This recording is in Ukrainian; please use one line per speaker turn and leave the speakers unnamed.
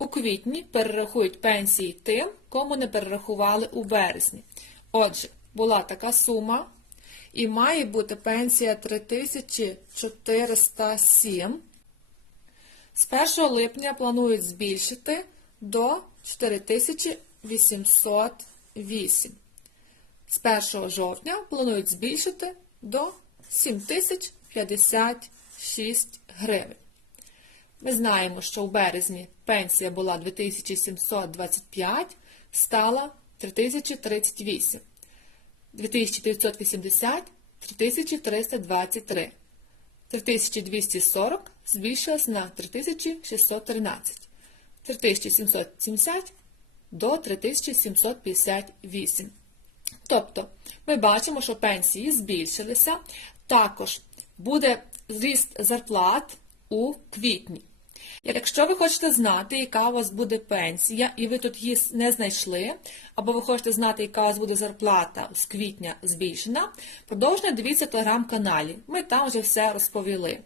У квітні перерахують пенсії тим, кому не перерахували у березні. Отже, була така сума, і має бути пенсія 3407. З 1 липня планують збільшити до 4808. З 1 жовтня планують збільшити до 7056 гривень. Ми знаємо, що в березні пенсія була 2725, стала 3038. 2980 3323. 3240 збільшилась на 3613. 3770 до 3758. Тобто, ми бачимо, що пенсії збільшилися. Також буде зріст зарплат у квітні. Якщо ви хочете знати, яка у вас буде пенсія, і ви тут її не знайшли, або ви хочете знати, яка у вас буде зарплата з квітня збільшена, продовжуйте дивіться телеграм-каналі. Ми там вже все розповіли.